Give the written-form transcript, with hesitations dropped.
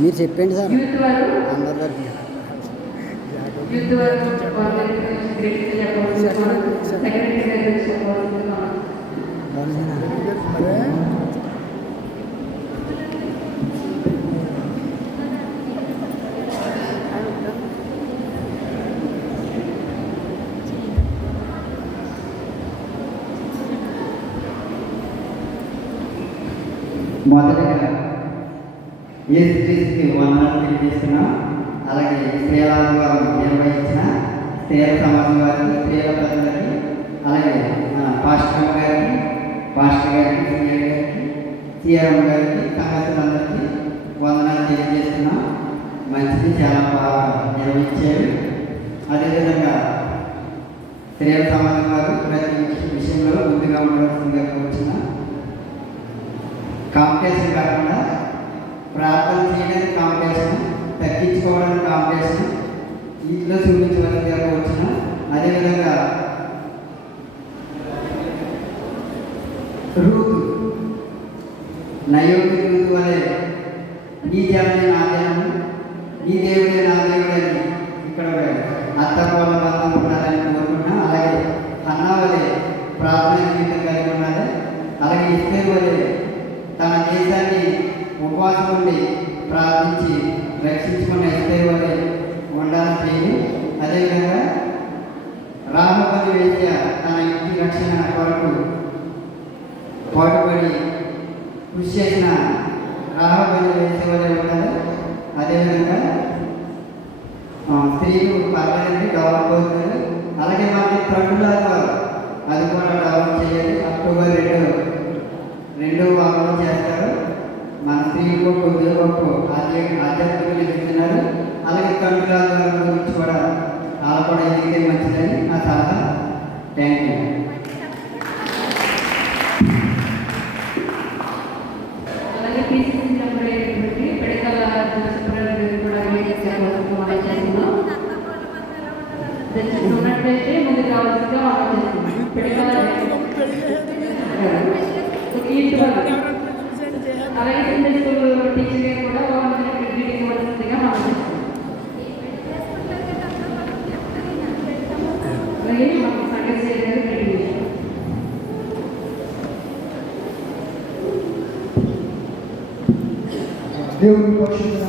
మీరు చెప్పండి సార్. అందరూ మొదటగా యేసుక్రీస్తుకి వందనాలు తెలియజేస్తున్నాం. అలాగే స్త్రీల ఆదివారం నిర్వహించిన స్త్రీల సమాజం వారికి, స్త్రీల ప్రజలకి, అలాగే పాస్టర్ గారికి, సిఆర్ గారికి, సిఆర్ఎం గారికి, సంఘస్థులందరికీ వందనాలు తెలియజేస్తున్నాం. మంచిది, చాలా బాగా నిర్వహించారు. అదేవిధంగా స్త్రీల సమాజం వారు ప్రతి విషయంలో ముందుగా ఉండవలసిందిగా వచ్చిన కాంపిటీషన్ కాకుండా ప్రార్థన చేయడానికి కాంపిటీషన్, తగ్గించుకోవడానికి కాంపిటీషన్ వీటిలో చూపించవలసిందిగా వచ్చిన. అదేవిధంగా రూతు నయోమి రూతు వలె ఈ జనమే నా జనము, ఈ దేవుడే నా దేవుడు అని ఇక్కడ అత్తకోల బంధం ఉండాలని కోరుకున్నా. అలాగే అన్నా వలె ప్రార్థన జీవితం కలిగి ఉండాలి. అలాగే ఇస్రాయేలు వలె తన దేశాన్ని ఉపవాసం ఉండి ప్రార్థించి రక్షించుకున్న ఇస్రాయేలు వలె ఉండాలని చేయి. అదేవిధంగా రాహబు వేశ్య తన ఇంటి రక్షణ కొరకు పాటుపడి కృషి చేసిన రాహబు వేశ్య వలె ఉండాలి. అదేవిధంగా స్త్రీలు పర్వాలేదు డెవలప్ అవుతుంది. అలాగే మనకి ప్రభుత్వాలు అది కూడా డెవలప్ చేయాలి. అక్టోబర్ 2వ వారంలో చేస్తారు. మన స్త్రీలు కొద్దిగా గొప్ప ఆధ్యాత్మికంగా ఎదుగుతున్నారు. అలాగే కంటులాల గురించి కూడా వాళ్ళు కూడా ఎదిగితే మంచిదని నా సలహా. Thank you. అలాగే పీసీసీ నెంబర్ అయినటువంటి పెడకల ఉన్నట్లయితే ముందుకు రావాల్సిందిగా ఆలోచిస్తున్నాం. పెడకల అలాగే సండే స్కూల్ టీచర్ కూడా వాళ్ళకి గ్రీటింగ్ ఇవ్వాల్సిందిగా ఆలోచిస్తున్నాం. అలాగే మాకు సంగతి చేయడానికి గ్రీటింగ్ దేవుని పక్షుల